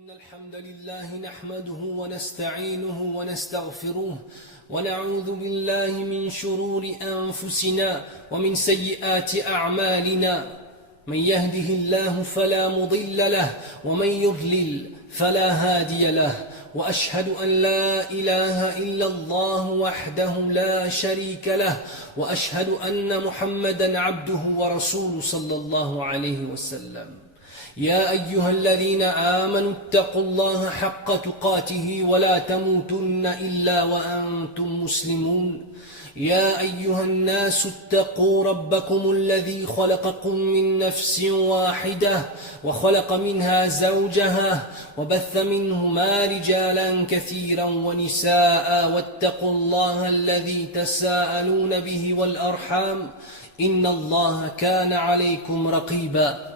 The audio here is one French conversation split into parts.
إن الحمد لله نحمده ونستعينه ونستغفره ونعوذ بالله من شرور أنفسنا ومن سيئات أعمالنا من يهده الله فلا مضل له ومن يضلل فلا هادي له وأشهد أن لا إله إلا الله وحده لا شريك له وأشهد أن محمدا عبده ورسوله صلى الله عليه وسلم يا أيها الذين آمنوا اتقوا الله حق تقاته ولا تموتن إلا وأنتم مسلمون يا أيها الناس اتقوا ربكم الذي خلقكم من نفس واحدة وخلق منها زوجها وبث منهما رجالا كثيرا ونساء واتقوا الله الذي تساءلون به والأرحام إن الله كان عليكم رقيبا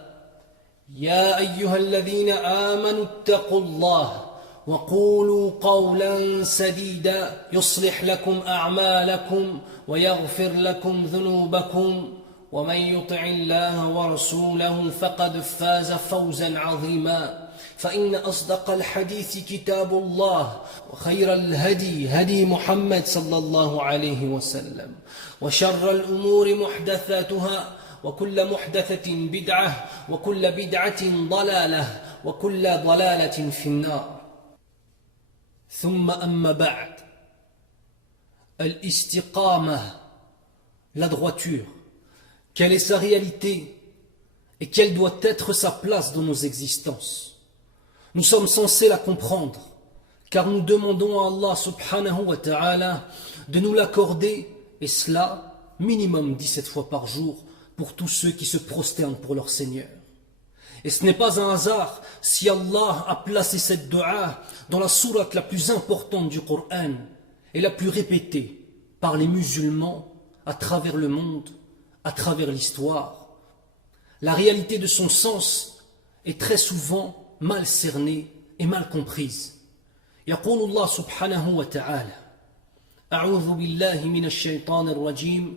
يا أيها الذين آمنوا اتقوا الله وقولوا قولا سديدا يصلح لكم أعمالكم ويغفر لكم ذنوبكم ومن يطع الله ورسوله فقد فاز فوزا عظيما فإن أصدق الحديث كتاب الله وخير الهدي هدي محمد صلى الله عليه وسلم وشر الأمور محدثاتها وكل محدثة بدعة وكل بدعة ضلالة وكل ضلالة في النار ثم أما بعد الاستقامة la droiture, quelle est sa réalité et quelle doit être sa place dans nos existences. Nous sommes censés la comprendre car nous demandons à Allah subhanahu wa ta'ala de nous l'accorder et cela minimum 17 fois par jour pour tous ceux qui se prosternent pour leur Seigneur. Et ce n'est pas un hasard si Allah a placé cette dua dans la sourate la plus importante du Coran et la plus répétée par les musulmans à travers le monde, à travers l'histoire. La réalité de son sens est très souvent mal cernée et mal comprise. يقول الله سبحانه وتعالى أعوذ بالله من الشيطان الرجيم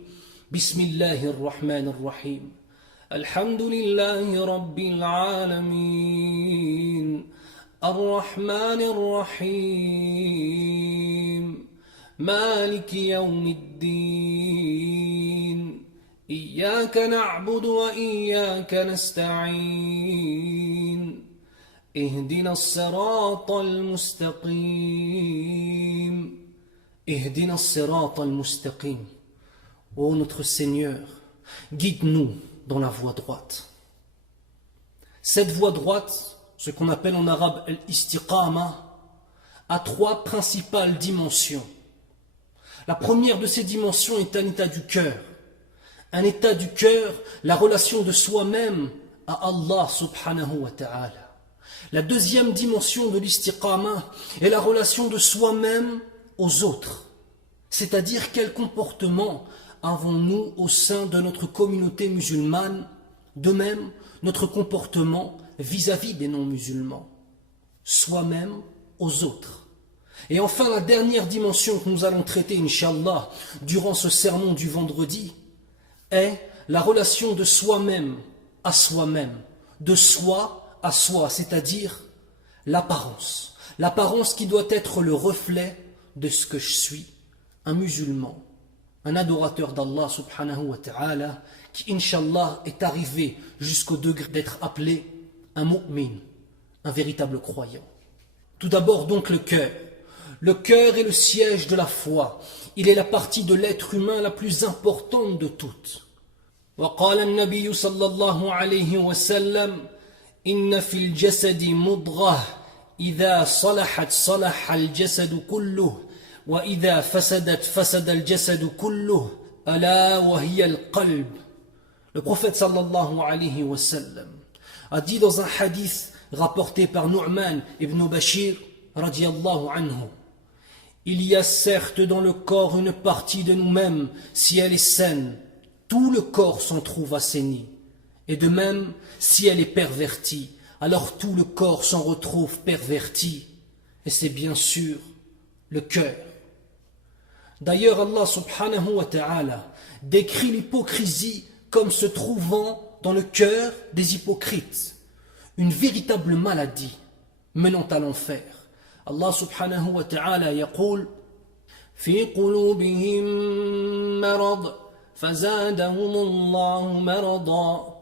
بسم الله الرحمن الرحيم الحمد لله رب العالمين الرحمن الرحيم مالك يوم الدين إياك نعبد وإياك نستعين اهدنا الصراط المستقيم اهدنا الصراط المستقيم. Ô notre Seigneur, guide-nous dans la voie droite. Cette voie droite, ce qu'on appelle en arabe l'istiqama, a trois principales dimensions. La première de ces dimensions est un état du cœur. Un état du cœur, la relation de soi-même à Allah subhanahu wa ta'ala. La deuxième dimension de l'istiqama est la relation de soi-même aux autres. C'est-à-dire quel comportement avons-nous au sein de notre communauté musulmane, de même notre comportement vis-à-vis des non-musulmans, soi-même aux autres. Et enfin la dernière dimension que nous allons traiter, Inch'Allah, durant ce sermon du vendredi, est la relation de soi-même à soi-même, de soi à soi, c'est-à-dire l'apparence. L'apparence qui doit être le reflet de ce que je suis, un musulman, un adorateur d'Allah subhanahu wa ta'ala, qui, Inch'Allah, est arrivé jusqu'au degré d'être appelé un mu'min, un véritable croyant. Tout d'abord donc le cœur. Le cœur est le siège de la foi. Il est la partie de l'être humain la plus importante de toutes. وقال النبي صلى الله عليه وسلم إن في الجسد مضغة إذا صلحت صلح الجسد كله وإذا فسدت فسد الجسد كله ألا وهي القلب. Le prophète sallallahu alayhi wa sallam a dit dans un hadith rapporté par Nu'man ibn Bashir radiyallahu anhu: il y a certes dans le corps une partie de nous-mêmes, si elle est saine, tout le corps s'en trouve assaini. Et de même, si elle est pervertie, alors tout le corps s'en retrouve perverti. Et c'est bien sûr le cœur. D'ailleurs, Allah subhanahu wa ta'ala décrit l'hypocrisie comme se trouvant dans le cœur des hypocrites, une véritable maladie, menant à l'enfer. Allah subhanahu wa ta'ala yaqul في قلوبهم مرض فزادهم الله مرضا.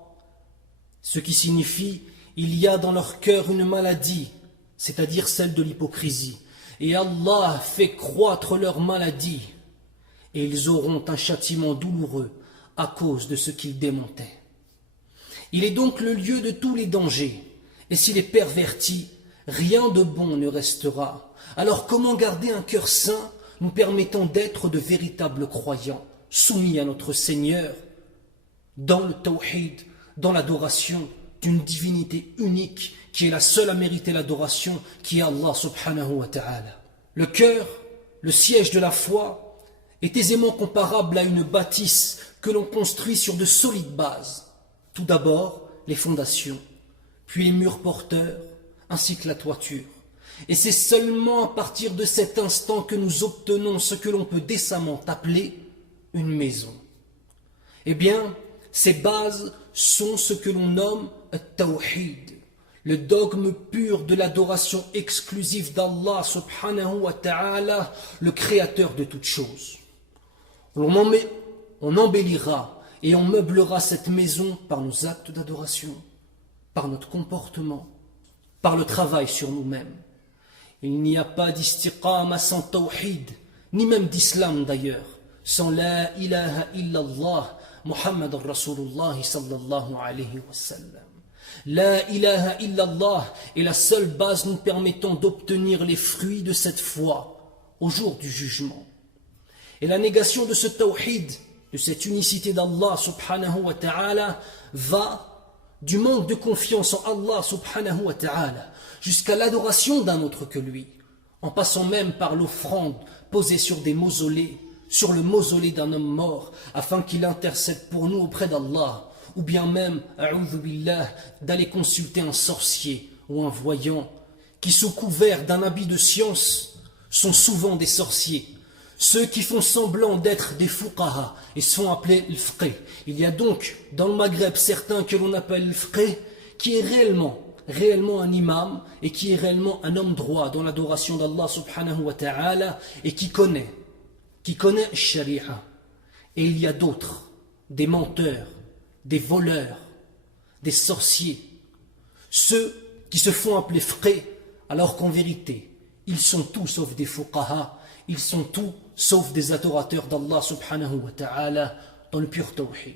Ce qui signifie il y a dans leur cœur une maladie, c'est-à-dire celle de l'hypocrisie. Et Allah fait croître leur maladie. Et ils auront un châtiment douloureux à cause de ce qu'ils démentaient. Il est donc le lieu de tous les dangers. Et s'il est perverti, rien de bon ne restera. Alors comment garder un cœur saint nous permettant d'être de véritables croyants, soumis à notre Seigneur, dans le tawhid, dans l'adoration d'une divinité unique, qui est la seule à mériter l'adoration, qui est Allah subhanahu wa ta'ala. Le cœur, le siège de la foi, est aisément comparable à une bâtisse que l'on construit sur de solides bases. Tout d'abord, les fondations, puis les murs porteurs, ainsi que la toiture. Et c'est seulement à partir de cet instant que nous obtenons ce que l'on peut décemment appeler une maison. Eh bien, ces bases sont ce que l'on nomme At-Tawhid, le dogme pur de l'adoration exclusive d'Allah subhanahu wa ta'ala, le créateur de toutes choses. On embellira et on meublera cette maison par nos actes d'adoration, par notre comportement, par le travail sur nous-mêmes. Il n'y a pas d'istiqama sans tawhid, ni même d'islam d'ailleurs, sans la ilaha illallah, Muhammad Rasulullah sallallahu alayhi wa sallam. La ilaha illallah est la seule base nous permettant d'obtenir les fruits de cette foi au jour du jugement. Et la négation de ce tawhid, de cette unicité d'Allah subhanahu wa ta'ala, va du manque de confiance en Allah subhanahu wa ta'ala jusqu'à l'adoration d'un autre que lui, en passant même par l'offrande posée sur des mausolées, sur le mausolée d'un homme mort, afin qu'il intercède pour nous auprès d'Allah, ou bien même, a'udhu billah, d'aller consulter un sorcier ou un voyant, qui sous couvert d'un habit de science sont souvent des sorciers, ceux qui font semblant d'être des fuqaha et se font appeler le fqih. Il y a donc dans le Maghreb certains que l'on appelle le fqih, qui est réellement un imam et qui est réellement un homme droit dans l'adoration d'Allah subhanahu wa ta'ala et qui connaît sharia. Et il y a d'autres, des menteurs, des voleurs, des sorciers, ceux qui se font appeler fqih alors qu'en vérité ils sont tous sauf des fuqaha, ils sont tous sauf des adorateurs d'Allah subhanahu wa ta'ala dans le pur tawhid.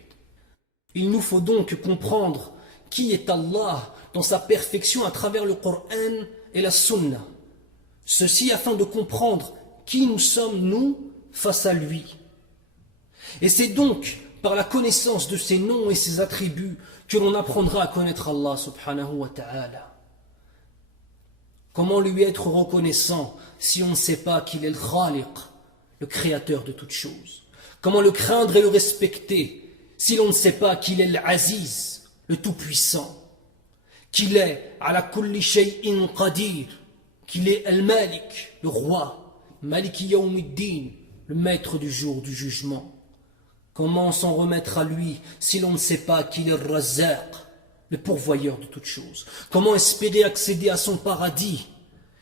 Il nous faut donc comprendre qui est Allah dans sa perfection à travers le Coran et la Sunna. Ceci afin de comprendre qui nous sommes, nous, face à lui. Et c'est donc par la connaissance de ses noms et ses attributs que l'on apprendra à connaître Allah subhanahu wa ta'ala. Comment lui être reconnaissant si on ne sait pas qu'il est le Khaliq, le créateur de toutes choses? Comment le craindre et le respecter si l'on ne sait pas qu'il est l'Aziz, le Tout-Puissant, qu'il est ala kulli shay'in qadir, qu'il est al-Malik, le roi, Maliki Yawmiddin, le maître du jour du jugement? Comment s'en remettre à lui si l'on ne sait pas qu'il est Razzaq, le pourvoyeur de toutes choses? Comment espérer accéder à son paradis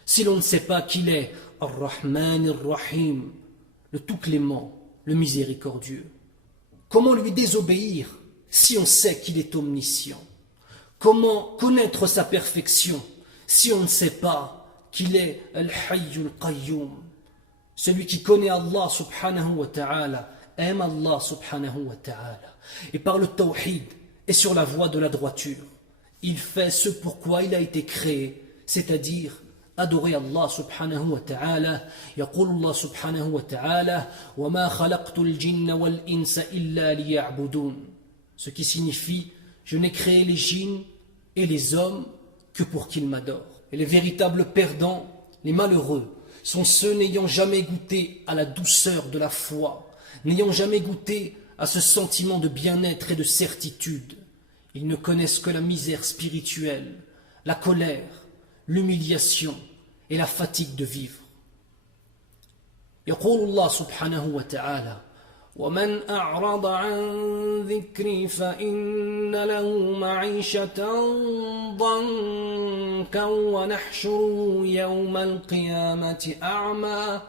si l'on ne sait pas qu'il est Ar-Rahman Ar-Rahim, le tout clément, le miséricordieux? Comment lui désobéir si on sait qu'il est omniscient? Comment connaître sa perfection si on ne sait pas qu'il est Al-Hayyul Qayyum? Celui qui connaît Allah subhanahu wa ta'ala aime Allah subhanahu wa ta'ala. Et par le tawhid et sur la voie de la droiture, il fait ce pourquoi il a été créé, c'est-à-dire adorer Allah subhanahu wa ta'ala. Yaqul Allah subhanahu wa ta'ala wa ma khalaqtul jinna wal insa illa liya'budun. Ce qui signifie je n'ai créé les djinns et les hommes que pour qu'ils m'adorent. Et les véritables perdants, les malheureux, sont ceux n'ayant jamais goûté à la douceur de la foi, n'ayant jamais goûté à ce sentiment de bien-être et de certitude. Ils ne connaissent que la misère spirituelle, la colère, l'humiliation et la fatigue de vivre. يقول الله سبحانه وتعالى ومن أعرض عن ذكري فإن له معيشة ضنكا ونحشره يوم القيامة أعمى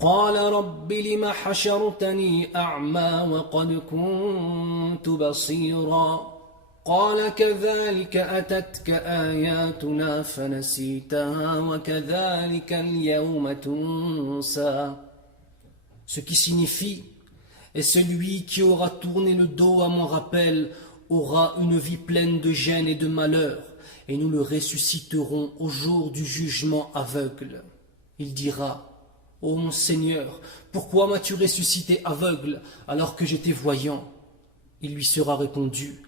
قال رب لم حشرتني أعمى وقد كنت بصيرا قال كذلك أتتك آياتنا فنسيتها وكذلك اليوم تنسى. Ce qui signifie: et celui qui aura tourné le dos à mon rappel aura une vie pleine de gêne et de malheur, et nous le ressusciterons au jour du jugement aveugle. Il dira: ô mon Seigneur, pourquoi m'as-tu ressuscité aveugle alors que j'étais voyant? Il lui sera répondu: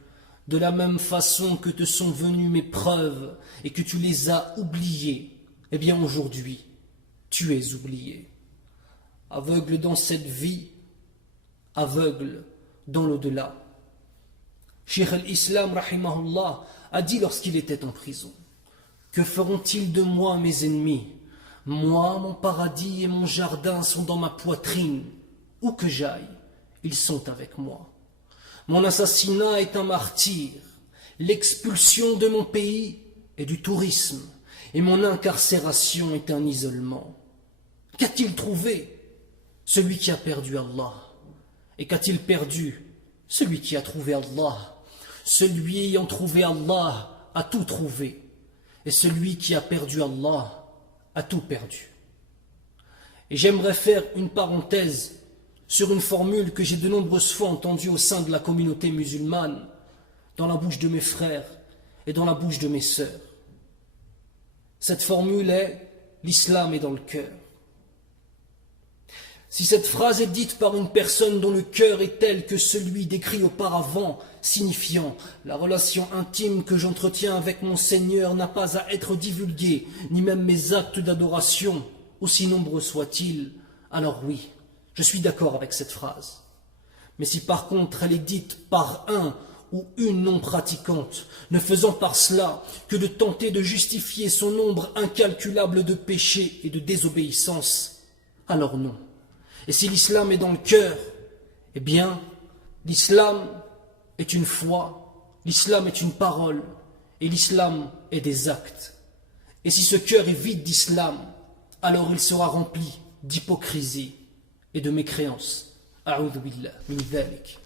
de la même façon que te sont venues mes preuves et que tu les as oubliées, eh bien aujourd'hui, tu es oublié. Aveugle dans cette vie, aveugle dans l'au-delà. Cheikh al-Islam rahimahullah a dit lorsqu'il était en prison: que feront-ils de moi mes ennemis? Moi, mon paradis et mon jardin sont dans ma poitrine. Où que j'aille, ils sont avec moi. Mon assassinat est un martyre, l'expulsion de mon pays est du tourisme, et mon incarcération est un isolement. Qu'a-t-il trouvé? Celui qui a perdu Allah. Et qu'a-t-il perdu? Celui qui a trouvé Allah. Celui ayant trouvé Allah a tout trouvé. Et celui qui a perdu Allah a tout perdu. Et j'aimerais faire une parenthèse sur une formule que j'ai de nombreuses fois entendue au sein de la communauté musulmane, dans la bouche de mes frères et dans la bouche de mes sœurs. Cette formule est: l'islam est dans le cœur. Si cette phrase est dite par une personne dont le cœur est tel que celui décrit auparavant, signifiant la relation intime que j'entretiens avec mon Seigneur n'a pas à être divulguée, ni même mes actes d'adoration, aussi nombreux soient-ils, alors oui, je suis d'accord avec cette phrase. Mais si par contre elle est dite par un ou une non pratiquante, ne faisant par cela que de tenter de justifier son nombre incalculable de péchés et de désobéissances, alors non. Et si l'islam est dans le cœur, eh bien, l'islam est une foi, l'islam est une parole, et l'islam est des actes. Et si ce cœur est vide d'islam, alors il sera rempli d'hypocrisie et de mécréance. A'udhu billah min dhalik.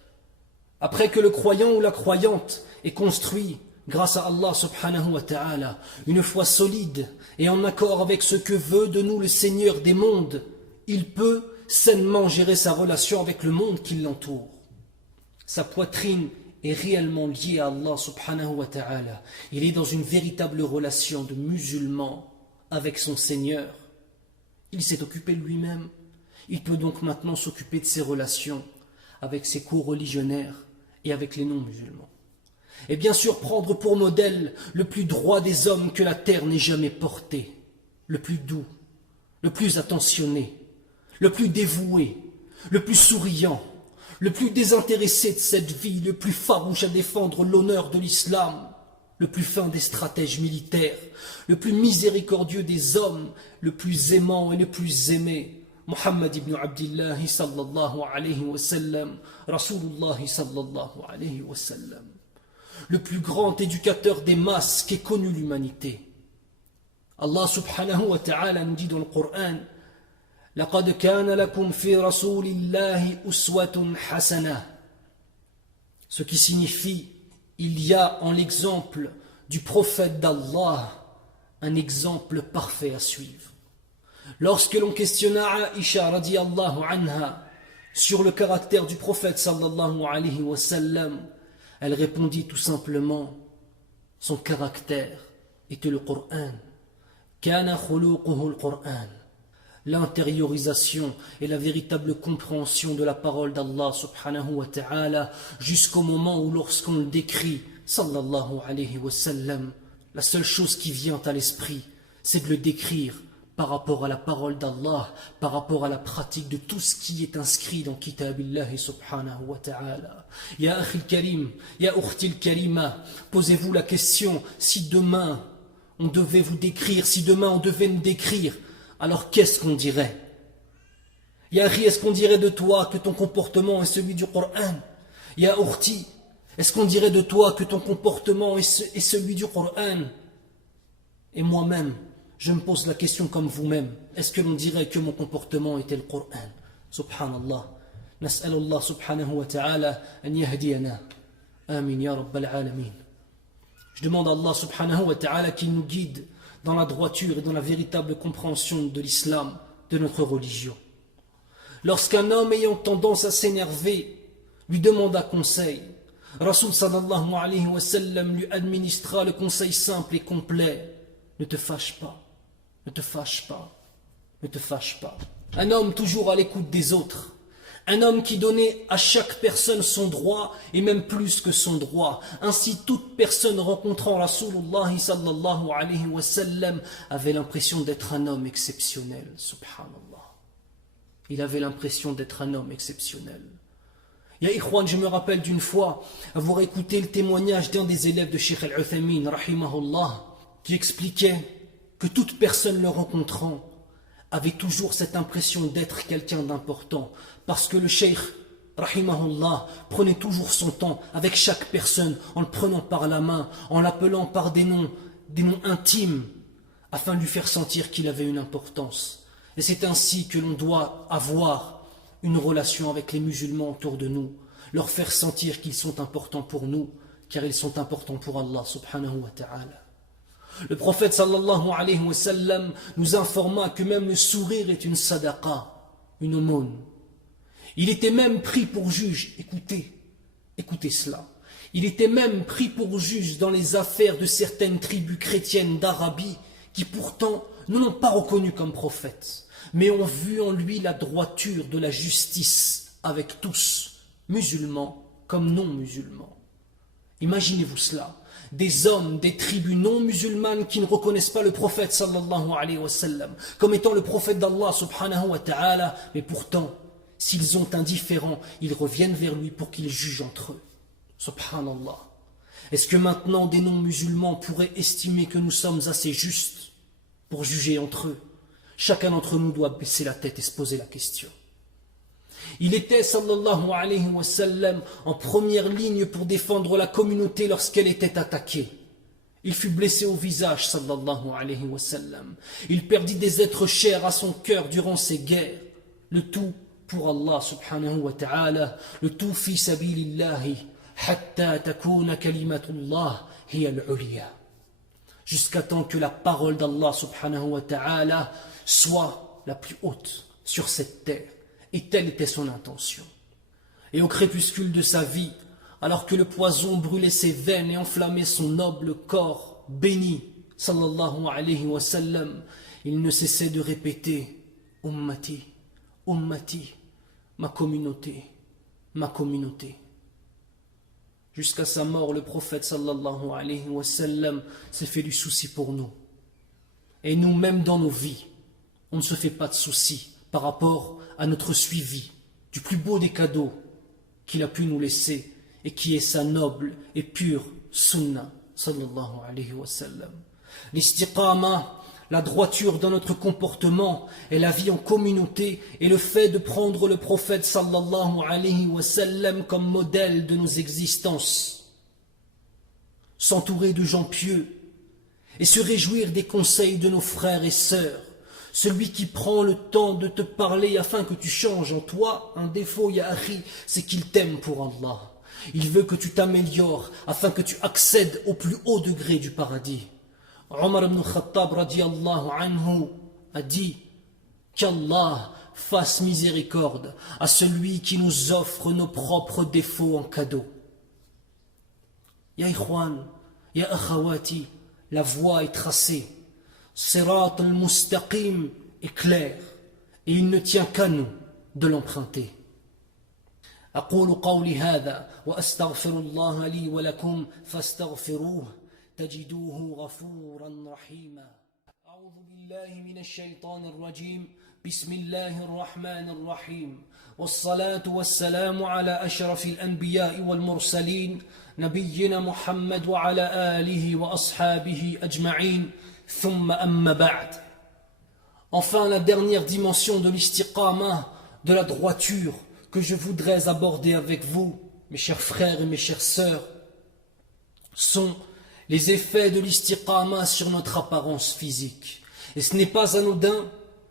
Après que le croyant ou la croyante ait construit, grâce à Allah subhanahu wa ta'ala, une foi solide et en accord avec ce que veut de nous le Seigneur des mondes, il peut sainement gérer sa relation avec le monde qui l'entoure. Sa poitrine est réellement liée à Allah subhanahu wa ta'ala. Il est dans une véritable relation de musulman avec son Seigneur. Il s'est occupé de lui-même. Il peut donc maintenant s'occuper de ses relations avec ses co-religionnaires et avec les non-musulmans. Et bien sûr prendre pour modèle le plus droit des hommes que la terre n'ait jamais porté, le plus doux, le plus attentionné, le plus dévoué, le plus souriant, le plus désintéressé de cette vie, le plus farouche à défendre l'honneur de l'islam, le plus fin des stratèges militaires, le plus miséricordieux des hommes, le plus aimant et le plus aimé, Muhammad ibn Abdillah sallallahu alayhi wa sallam, Rasulullah sallallahu alayhi wa sallam, le plus grand éducateur des masses qu'ait connu l'humanité. Allah subhanahu wa ta'ala nous dit dans le Coran: لقد كان لكم في رسول الله أسوة حسنة. Ce qui signifie: il y a en l'exemple du prophète d'Allah un exemple parfait à suivre. Lorsque l'on questionna Aïcha radiyallahu anha sur le caractère du prophète sallallahu alayhi wa sallam, elle répondit tout simplement: son caractère était le Coran. Kana khuluquhu al-Qur'an. L'intériorisation et la véritable compréhension de la parole d'Allah subhanahu wa ta'ala jusqu'au moment où lorsqu'on le décrit sallallahu alayhi wa sallam, la seule chose qui vient à l'esprit c'est de le décrire par rapport à la parole d'Allah, par rapport à la pratique de tout ce qui est inscrit dans Kitabillah subhanahu wa ta'ala. Ya akhil karim, ya ukhtil karima, posez-vous la question: si demain on devait vous décrire, si demain on devait nous décrire, alors qu'est-ce qu'on dirait? Ya Akhi, est-ce qu'on dirait de toi que ton comportement est celui du Coran? Ya Ukhti, est-ce qu'on dirait de toi que ton comportement est celui du Coran? Et moi-même, je me pose la question comme vous-même. Est-ce que l'on dirait que mon comportement était le Coran? Subhanallah. Nas'alullah subhanahu wa ta'ala an yahdiyana. Amin ya rabbal alamin. Je demande à Allah subhanahu wa ta'ala qu'il nous guide dans la droiture et dans la véritable compréhension de l'islam, de notre religion. Lorsqu'un homme ayant tendance à s'énerver lui demanda conseil, Rasul sallallahu alayhi wa sallam lui administra le conseil simple et complet: ne te fâche pas, ne te fâche pas, ne te fâche pas. Un homme toujours à l'écoute des autres, un homme qui donnait à chaque personne son droit et même plus que son droit. Ainsi, toute personne rencontrant Rasulullah sallallahu alayhi wa sallam avait l'impression d'être un homme exceptionnel. Subhanallah. Il avait l'impression d'être un homme exceptionnel. Ya Ikhwan, je me rappelle d'une fois avoir écouté le témoignage d'un des élèves de Cheikh Al-Uthaymin, rahimahullah, qui expliquait que toute personne le rencontrant avait toujours cette impression d'être quelqu'un d'important, parce que le Cheikh, rahimahullah, prenait toujours son temps avec chaque personne, en le prenant par la main, en l'appelant par des noms intimes, afin de lui faire sentir qu'il avait une importance. Et c'est ainsi que l'on doit avoir une relation avec les musulmans autour de nous, leur faire sentir qu'ils sont importants pour nous, car ils sont importants pour Allah subhanahu wa ta'ala. Le prophète sallallahu alayhi wa sallam nous informa que même le sourire est une sadaqa, une aumône. Il était même pris pour juge, écoutez cela, il était même pris pour juge dans les affaires de certaines tribus chrétiennes d'Arabie qui pourtant ne l'ont pas reconnu comme prophète, mais ont vu en lui la droiture de la justice avec tous, musulmans comme non musulmans. Imaginez-vous cela. Des hommes, des tribus non musulmanes qui ne reconnaissent pas le prophète sallallahu alayhi wa sallam comme étant le prophète d'Allah subhanahu wa ta'ala, mais pourtant, s'ils ont un différend, ils reviennent vers lui pour qu'il juge entre eux. Subhanallah. Est-ce que maintenant des non musulmans pourraient estimer que nous sommes assez justes pour juger entre eux? Chacun d'entre nous doit baisser la tête et se poser la question. Il était, sallallahu alayhi wa sallam, en première ligne pour défendre la communauté lorsqu'elle était attaquée. Il fut blessé au visage, sallallahu alayhi wa sallam. Il perdit des êtres chers à son cœur durant ces guerres. Le tout pour Allah subhanahu wa ta'ala, le tout fi sabilillahi, hatta takuna kalimatullah hiya al-uliya. Jusqu'à temps que la parole d'Allah subhanahu wa ta'ala soit la plus haute sur cette terre. Et telle était son intention. Et au crépuscule de sa vie, alors que le poison brûlait ses veines et enflammait son noble corps béni, sallallahu alayhi wa sallam, il ne cessait de répéter: Ummati, Ummati, ma communauté, ma communauté. Jusqu'à sa mort, le prophète sallallahu alayhi wa sallam s'est fait du souci pour nous. Et nous, même dans nos vies, on ne se fait pas de soucis par rapport à notre suivi du plus beau des cadeaux qu'il a pu nous laisser et qui est sa noble et pure sunnah sallallahu alayhi wa sallam. L'istiqama, la droiture dans notre comportement et la vie en communauté et le fait de prendre le prophète sallallahu alayhi wa sallam comme modèle de nos existences, s'entourer de gens pieux et se réjouir des conseils de nos frères et sœurs. Celui qui prend le temps de te parler afin que tu changes en toi un défaut, ya akhi, c'est qu'il t'aime pour Allah. Il veut que tu t'améliores afin que tu accèdes au plus haut degré du paradis. Omar ibn Khattab radiyallahu anhu a dit qu'Allah fasse miséricorde à celui qui nous offre nos propres défauts en cadeau. Ya ikhwan, ya akhawati, la voie est tracée. Sirat al-Mustaqim est clair et il ne tient qu'à nous de l'emprunter. أقول قولي هذا وأستغفر الله لي ولكم فاستغفروه تجدوه غفورا رحيما. أعوذ بالله من الشيطان الرجيم. بسم الله الرحمن الرحيم. والصلاة والسلام على أشرف الأنبياء والمرسلين نبينا محمد وعلى آله وأصحابه أجمعين. Thumma amma ba'd. Enfin, la dernière dimension de l'istiqama de la droiture que je voudrais aborder avec vous, mes chers frères et mes chères sœurs, sont les effets de l'istiqama sur notre apparence physique. Et ce n'est pas anodin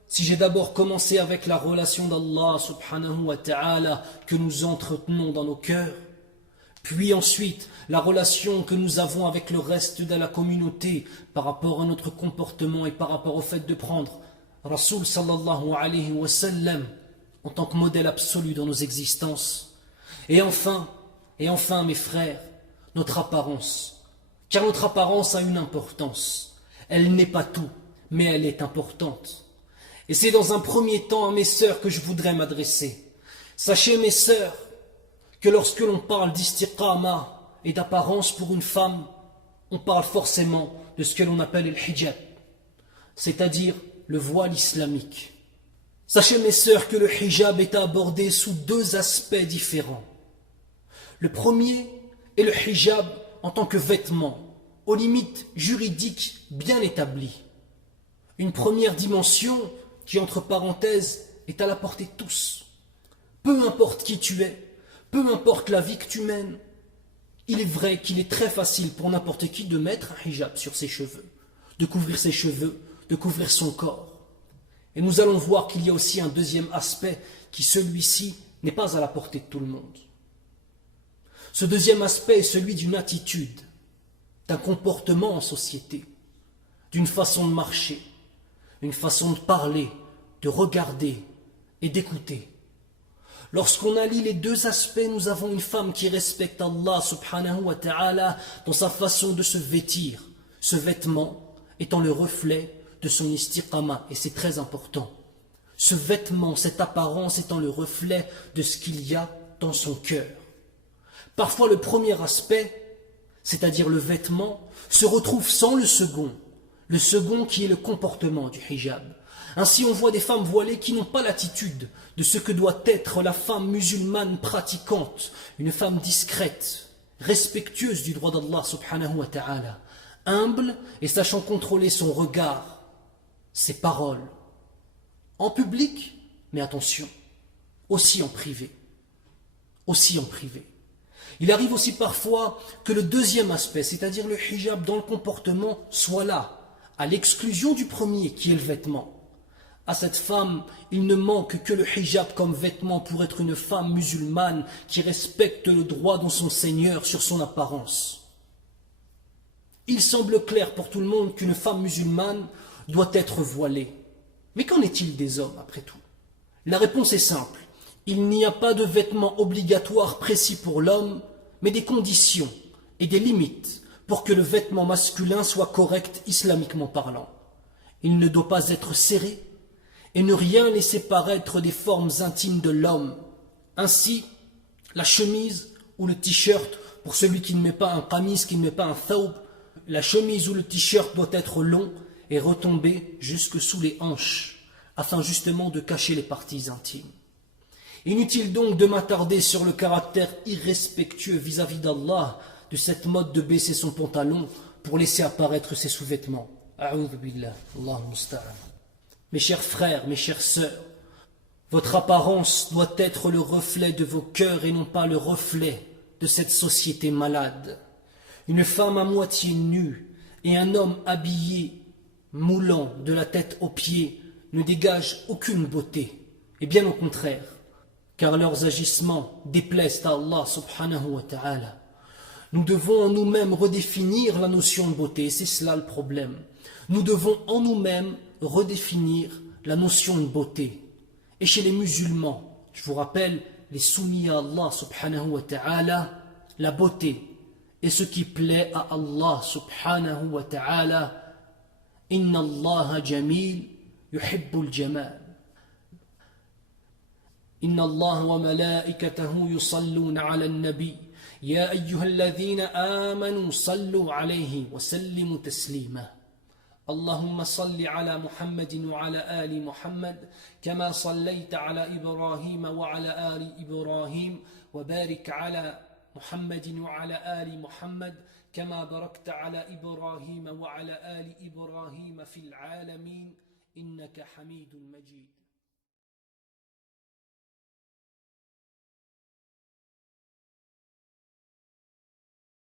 si j'ai d'abord commencé avec la relation d'Allah subhanahu wa ta'ala que nous entretenons dans nos cœurs, puis ensuite la relation que nous avons avec le reste de la communauté par rapport à notre comportement et par rapport au fait de prendre Rasoul sallallahu alayhi wa sallam en tant que modèle absolu dans nos existences. Et enfin mes frères, notre apparence. Car notre apparence a une importance. Elle n'est pas tout, mais elle est importante. Et c'est dans un premier temps à mes sœurs que je voudrais m'adresser. Sachez mes sœurs, que lorsque l'on parle d'istiqama et d'apparence pour une femme, on parle forcément de ce que l'on appelle le hijab, c'est-à-dire le voile islamique. Sachez mes sœurs que le hijab est abordé sous deux aspects différents. Le premier est le hijab en tant que vêtement, aux limites juridiques bien établies. Une première dimension qui, entre parenthèses, est à la portée de tous. Peu importe qui tu es, peu importe la vie que tu mènes, il est vrai qu'il est très facile pour n'importe qui de mettre un hijab sur ses cheveux, de couvrir ses cheveux, de couvrir son corps. Et nous allons voir qu'il y a aussi un deuxième aspect qui, celui-ci, n'est pas à la portée de tout le monde. Ce deuxième aspect est celui d'une attitude, d'un comportement en société, d'une façon de marcher, une façon de parler, de regarder et d'écouter. Lorsqu'on allie les deux aspects, nous avons une femme qui respecte Allah subhanahu wa ta'ala dans sa façon de se vêtir, ce vêtement étant le reflet de son istiqama, et c'est très important. Ce vêtement, cette apparence étant le reflet de ce qu'il y a dans son cœur. Parfois le premier aspect, c'est-à-dire le vêtement, se retrouve sans le second qui est le comportement du hijab. Ainsi on voit des femmes voilées qui n'ont pas l'attitude de ce que doit être la femme musulmane pratiquante, une femme discrète, respectueuse du droit d'Allah subhanahu wa ta'ala, humble et sachant contrôler son regard, ses paroles, en public, mais attention, aussi en privé. Il arrive aussi parfois que le deuxième aspect, c'est-à-dire le hijab dans le comportement, soit là, à l'exclusion du premier qui est le vêtement. À cette femme, il ne manque que le hijab comme vêtement pour être une femme musulmane qui respecte le droit de son Seigneur sur son apparence. Il semble clair pour tout le monde qu'une femme musulmane doit être voilée. Mais qu'en est-il des hommes après tout? La réponse est simple. Il n'y a pas de vêtements obligatoires précis pour l'homme, mais des conditions et des limites pour que le vêtement masculin soit correct islamiquement parlant. Il ne doit pas être serré et ne rien laisser paraître des formes intimes de l'homme. Ainsi, la chemise ou le t-shirt, pour celui qui ne met pas un qamis, qui ne met pas un thawb, la chemise ou le t-shirt doit être long et retomber jusque sous les hanches, afin justement de cacher les parties intimes. Inutile donc de m'attarder sur le caractère irrespectueux vis-à-vis d'Allah de cette mode de baisser son pantalon pour laisser apparaître ses sous-vêtements. A'udhu billah, Allahu musta'an. Mes chers frères, mes chères sœurs, votre apparence doit être le reflet de vos cœurs et non pas le reflet de cette société malade. Une femme à moitié nue et un homme habillé, moulant de la tête aux pieds, ne dégagent aucune beauté, et bien au contraire, car leurs agissements déplaisent à Allah subhanahu wa ta'ala. Nous devons en nous-mêmes redéfinir la notion de beauté, et c'est cela le problème. Nous devons en nous-mêmes redéfinir la notion de beauté. Et chez les musulmans, je vous rappelle, les soumis à Allah subhanahu wa ta'ala, la beauté est ce qui plaît à Allah subhanahu wa ta'ala. Inna Allah jamil yuhibbul jamal. إن الله وملائكته يصلون على النبي يا أيها الذين آمنوا صلوا عليه وسلموا تسليما اللهم صل على محمد وعلى آل محمد كما صليت على إبراهيم وعلى آل إبراهيم وبارك على محمد وعلى آل محمد كما باركت على إبراهيم وعلى آل إبراهيم في العالمين إنك حميد مجيد.